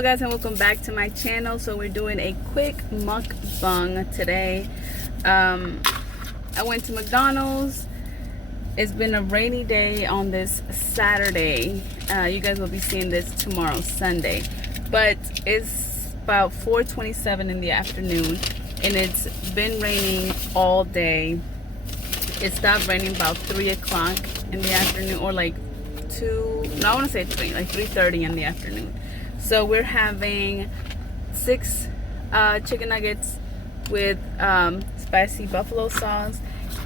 Hello guys, and welcome back to my channel. So we're doing a quick mukbang today. I went to McDonald's. It's been a rainy day on this Saturday. You guys will be seeing this tomorrow, Sunday, but it's about 4:27 in the afternoon and it's been raining all day. It stopped raining about 3 o'clock in the afternoon, or like 2, no, I want to say 3, like 3:30 in the afternoon. So we're having 6 chicken nuggets with spicy buffalo sauce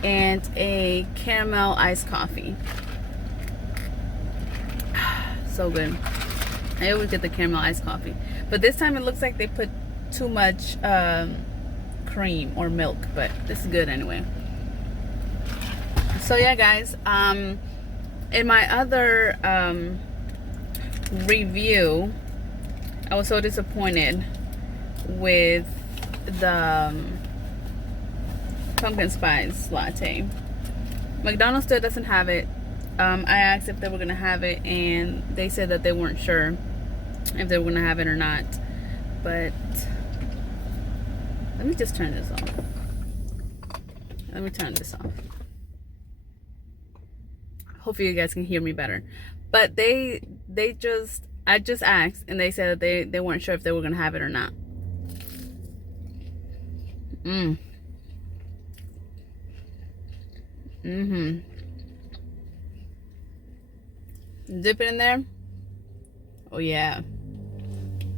and a caramel iced coffee. So good. I always get the caramel iced coffee, but this time it looks like they put too much cream or milk, but this is good anyway. So yeah guys, in my other review, I was so disappointed with the pumpkin spice latte. McDonald's still doesn't have it. I asked if they were gonna have it and they said that they weren't sure if they were gonna have it or not. But let me just turn this off. Let me turn this off. Hopefully you guys can hear me better. But I just asked and they said that they weren't sure if they were gonna have it or not. Dip it in there. Oh yeah.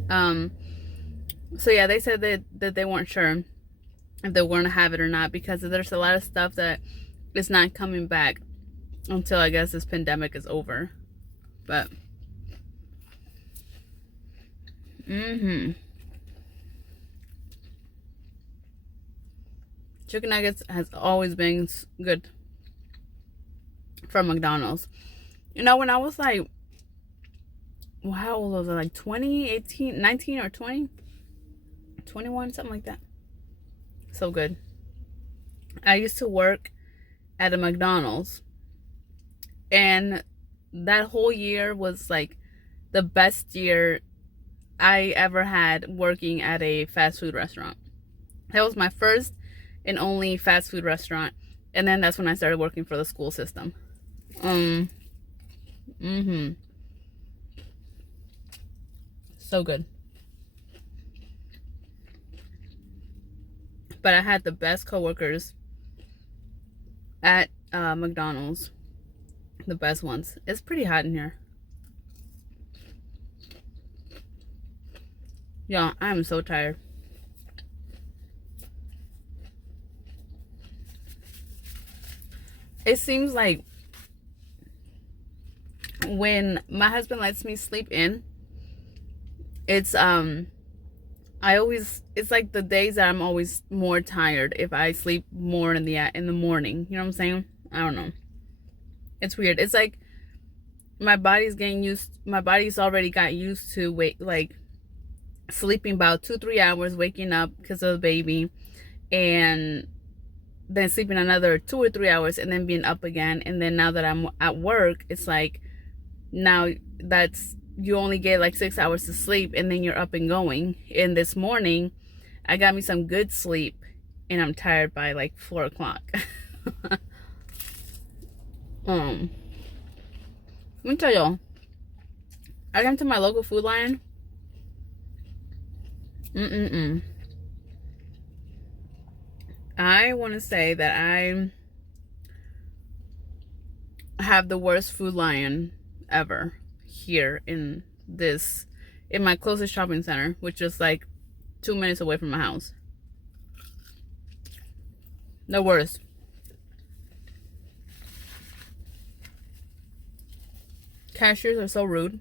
So yeah, they said that they weren't sure if they were gonna have it or not, because there's a lot of stuff that is not coming back until I guess this pandemic is over. But chicken nuggets has always been good from McDonald's. You know, when I was like, well, how old was I? Like 20, 18, 19 or 20? 21, something like that. So good. I used to work at a McDonald's, and that whole year was like the best year I ever had working at a fast food restaurant. That was my first and only fast food restaurant, and then that's when I started working for the school system. So good. But I had the best coworkers at McDonald's. The best ones. It's pretty hot in here. Yeah, I'm so tired. It seems like when my husband lets me sleep in, it's it's like the days that I'm always more tired if I sleep more in the morning. You know what I'm saying? I don't know. It's weird. It's like my body's already got used to like sleeping about 2-3 hours, waking up because of the baby, and then sleeping another 2 or 3 hours, and then being up again. And then now that I'm at work, it's like now you only get like 6 hours to sleep, and then you're up and going. And this morning I got me some good sleep and I'm tired by like 4 o'clock. Let me tell y'all, I went to my local Food Lion. I want to say that I have the worst Food Lion ever here in my closest shopping center, which is like 2 minutes away from my house. The worst. Cashiers are so rude.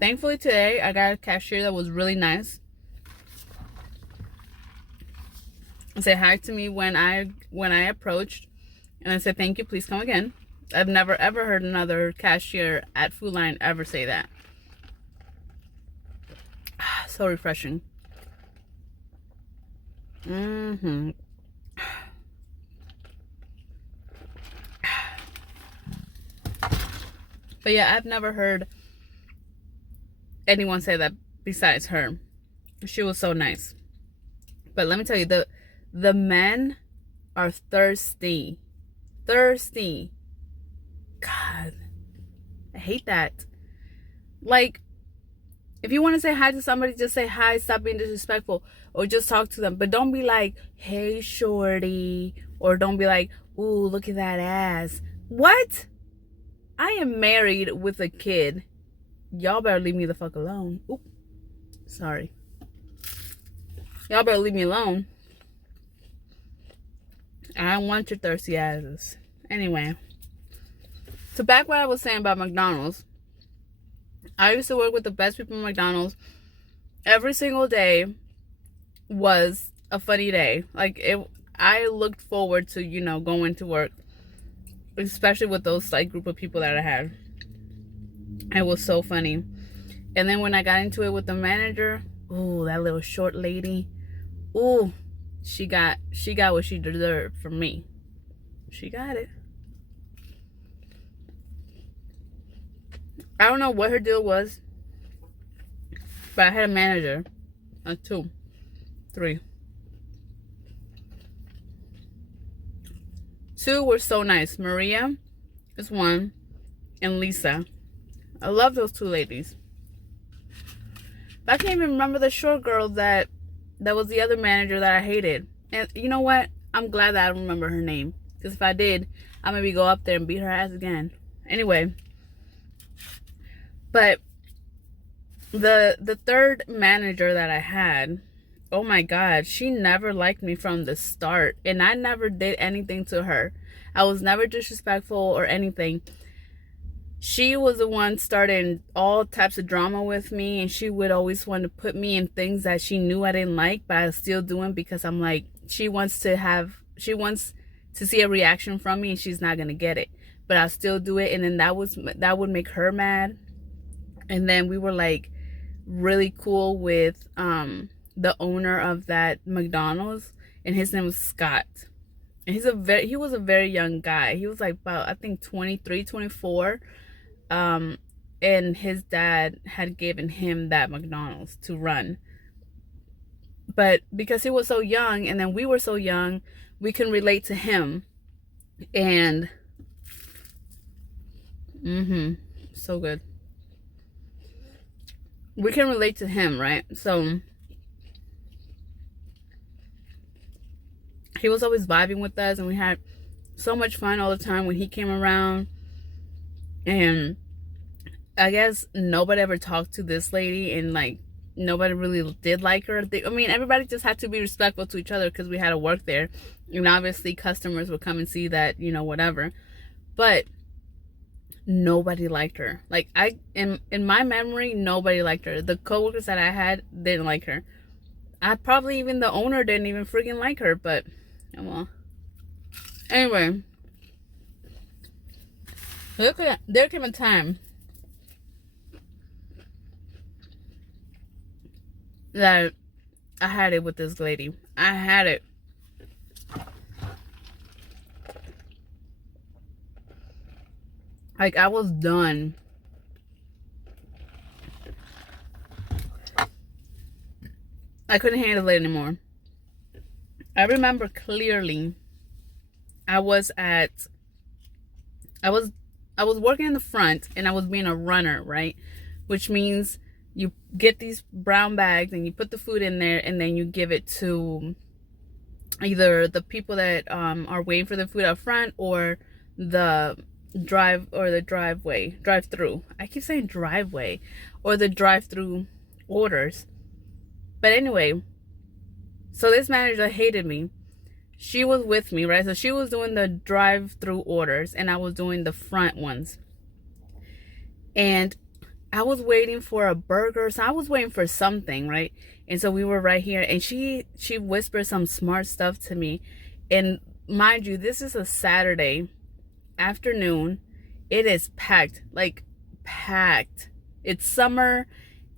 Thankfully today I got a cashier that was really nice. Say hi to me when I approached, and I said thank you, please come again. I've never ever heard another cashier at Food Lion ever say that. So refreshing. But yeah, I've never heard anyone say that besides her. She was so nice. But let me tell you, the men are thirsty. Thirsty. God, I hate that. Like, if you want to say hi to somebody, just say hi, stop being disrespectful, or just talk to them. But don't be like, hey, shorty, or don't be like, ooh, look at that ass. What? I am married with a kid. Y'all better leave me the fuck alone. Oop. Sorry. Y'all better leave me alone. I don't want your thirsty asses. Anyway. So back what I was saying about McDonald's. I used to work with the best people in McDonald's. Every single day was a funny day. Like, I looked forward to, you know, going to work. Especially with those, like, group of people that I had. It was so funny. And then when I got into it with the manager, ooh, that little short lady. Ooh, she got what she deserved from me. She got it. I don't know what her deal was, but I had a manager. 2, 3. 2 were so nice. Maria is 1, and Lisa. I love those 2 ladies. But I can't even remember the short girl that was the other manager that I hated. And you know what? I'm glad that I don't remember her name. Because if I did, I'd maybe go up there and beat her ass again. Anyway. But the third manager that I had, oh my God, she never liked me from the start. And I never did anything to her. I was never disrespectful or anything. She was the one starting all types of drama with me, and she would always want to put me in things that she knew I didn't like, but I was still doing because I'm like, she wants to see a reaction from me, and she's not gonna get it, but I'll still do it. And then that would make her mad. And then we were like really cool with the owner of that McDonald's, and his name was Scott. And he was a very young guy. He was like about, I think, 23, 24. And his dad had given him that McDonald's to run. But because he was so young, and then we were so young, we can relate to him. And so good. We can relate to him, right? So he was always vibing with us, and we had so much fun all the time when he came around. And I guess nobody ever talked to this lady, and like nobody really did like her. I mean, everybody just had to be respectful to each other because we had to work there, and obviously customers would come and see that, you know, whatever. But nobody liked her. Like, in my memory, nobody liked her. The coworkers that I had didn't like her. Probably even the owner didn't even freaking like her. But well, anyway, there came a time that I had it with this lady. I had it. Like, I was done. I couldn't handle it anymore. I remember clearly I was working in the front, and I was being a runner, right? Which means you get these brown bags and you put the food in there, and then you give it to either the people that are waiting for the food up front, or the drive-through. I keep saying driveway, or the drive-through orders. But anyway, so this manager hated me. She was with me, right? So she was doing the drive-through orders, and I was doing the front ones. And I was waiting for a burger, so I was waiting for something, right? And so we were right here, and she whispered some smart stuff to me. And mind you, this is a Saturday afternoon. It is packed, like packed. It's summer,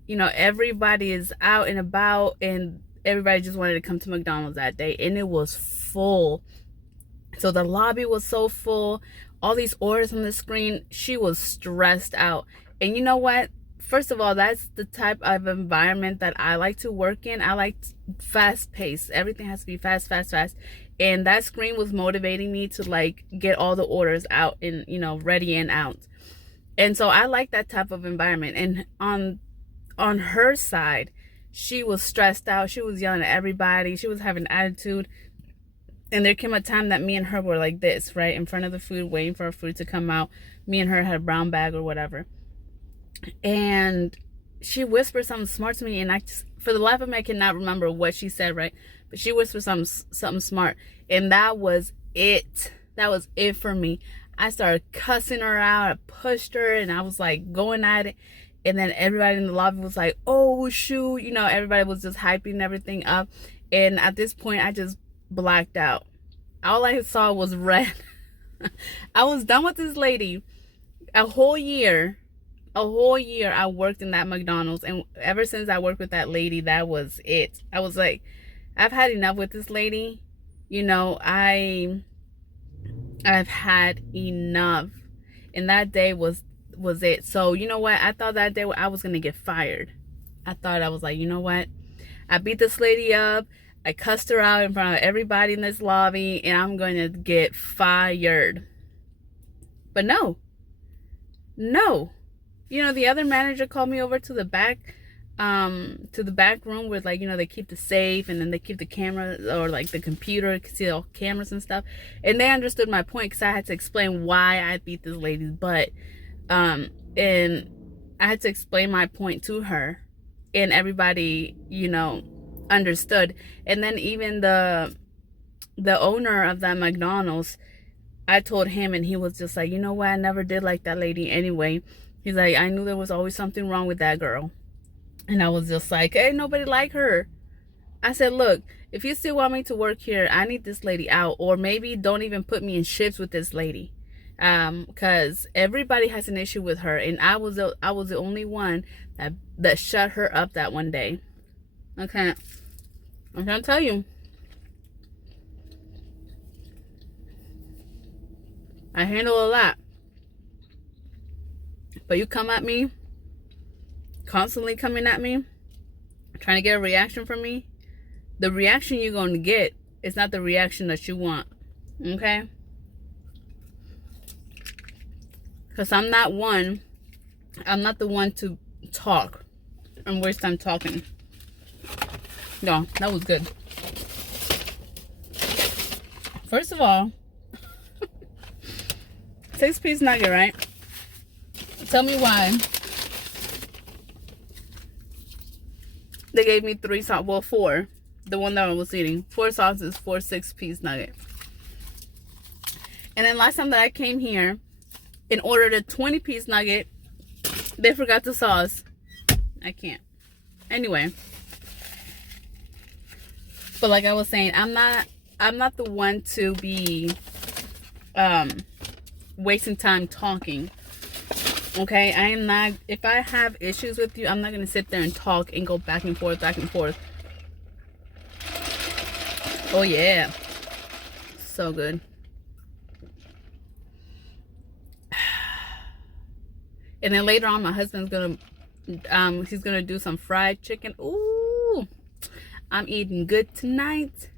you know, everybody is out and about, and everybody just wanted to come to McDonald's that day, and it was full. So the lobby was so full, all these orders on the screen. She was stressed out. And you know what? first of all, that's the type of environment that I like to work in. I like fast pace. Everything has to be fast, fast, fast. And that screen was motivating me to like get all the orders out and, you know, ready and out. And so I like that type of environment. And on her side, she was stressed out. She was yelling at everybody. She was having attitude. And there came a time that me and her were like this, right, in front of the food, waiting for our food to come out. Me and her had a brown bag or whatever. And she whispered something smart to me, and I just, for the life of me, I cannot remember what she said, right? But she whispered something smart, and that was it. That was it for me. I started cussing her out. I pushed her, and I was like going at it. And then everybody in the lobby was like, "Oh shoot!" You know, everybody was just hyping everything up. And at this point, I just blacked out. All I saw was red. I was done with this lady. A whole year I worked in that McDonald's, and ever since I worked with that lady, that was it. I was like, I've had enough with this lady. You know, I've had enough. And that day was it. So you know what, I thought that day I was gonna get fired. I was like, you know what, I beat this lady up, I cussed her out in front of everybody in this lobby, and I'm going to get fired. But no. You know, the other manager called me over to the back room where, like, you know, they keep the safe, and then they keep the camera, or like the computer, see all cameras and stuff. And they understood my point, because I had to explain why I beat this lady's butt. And I had to explain my point to her, and everybody, you know, understood. And then even the owner of that McDonald's, I told him, and he was just like, you know what, I never did like that lady anyway. He's like, I knew there was always something wrong with that girl. And I was just like, hey, nobody like her. I said, look, if you still want me to work here, I need this lady out, or maybe don't even put me in shifts with this lady, because everybody has an issue with her, and I was the only one that shut her up that one day. Okay, I'm trying to tell you, I handle a lot. But you come at me, constantly coming at me, trying to get a reaction from me, the reaction you're going to get is not the reaction that you want. Okay? Because I'm not the one to talk and waste time talking. No, that was good. First of all, 6-piece nugget, right? Tell me why they gave me 3 sauces. Well, 4. The one that I was eating. 4 sauces for 6-piece nugget. And then last time that I came here and ordered a 20-piece nugget, they forgot the sauce. I can't. Anyway. But like I was saying, I'm not the one to be wasting time talking. Okay, I am not. If I have issues with you, I'm not gonna sit there and talk and go back and forth, back and forth. Oh yeah, so good. And then later on, my husband's gonna, he's gonna do some fried chicken. Ooh, I'm eating good tonight.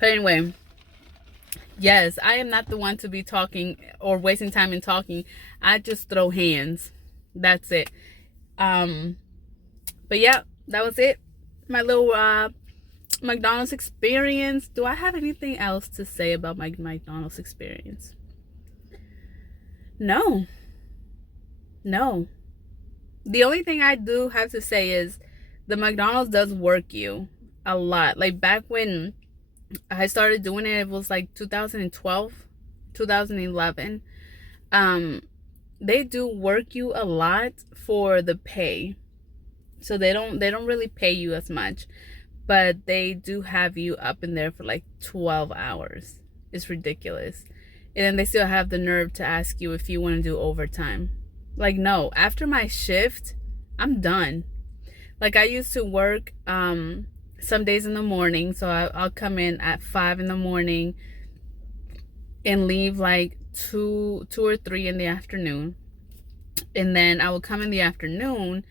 But anyway. Yes, I am not the one to be talking or wasting time in talking. I just throw hands. That's it. But yeah, that was it. My little McDonald's experience. Do I have anything else to say about my McDonald's experience? No. The only thing I do have to say is the McDonald's does work you a lot. Like back when I started doing it, it was like 2012, 2011. They do work you a lot for the pay. So they don't really pay you as much, but they do have you up in there for like 12 hours. It's ridiculous. And then they still have the nerve to ask you if you want to do overtime. Like, no, after my shift, I'm done. Like, I used to work some days in the morning, so I'll come in at 5 in the morning and leave like 2 or 3 in the afternoon. And then I would come in the afternoon,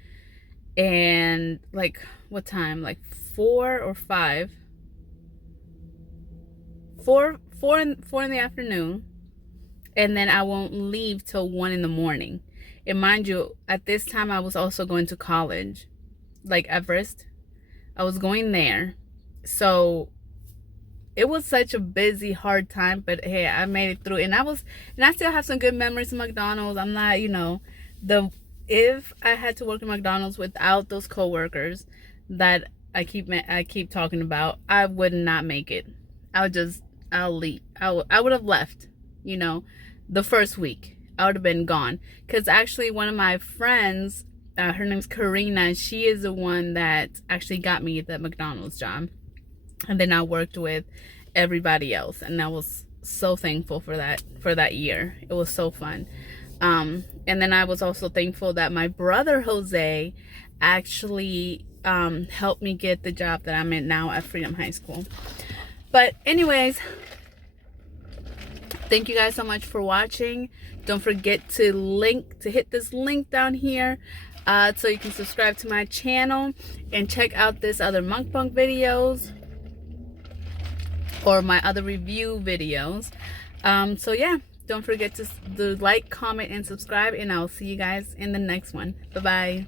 and like, what time? Like 4 or 5. 4 in the afternoon. And then I won't leave till 1 in the morning. And mind you, at this time I was also going to college, like Everest. I was going there. So it was such a busy, hard time, but hey, I made it through. And I still have some good memories of McDonald's. I'm not, if I had to work at McDonald's without those coworkers that I keep talking about, I would not make it. I'll leave. I would have left, the first week. I would have been gone. Because actually one of my friends, her name's Karina, she is the one that actually got me the McDonald's job. And then I worked with everybody else, and I was so thankful for that year. It was so fun. And then I was also thankful that my brother Jose actually helped me get the job that I'm in now at Freedom High School. But anyways, thank you guys so much for watching. Don't forget to hit this link down here so you can subscribe to my channel and check out this other mukbang videos or my other review videos. So yeah, don't forget to like, comment, and subscribe, and I'll see you guys in the next one. Bye bye.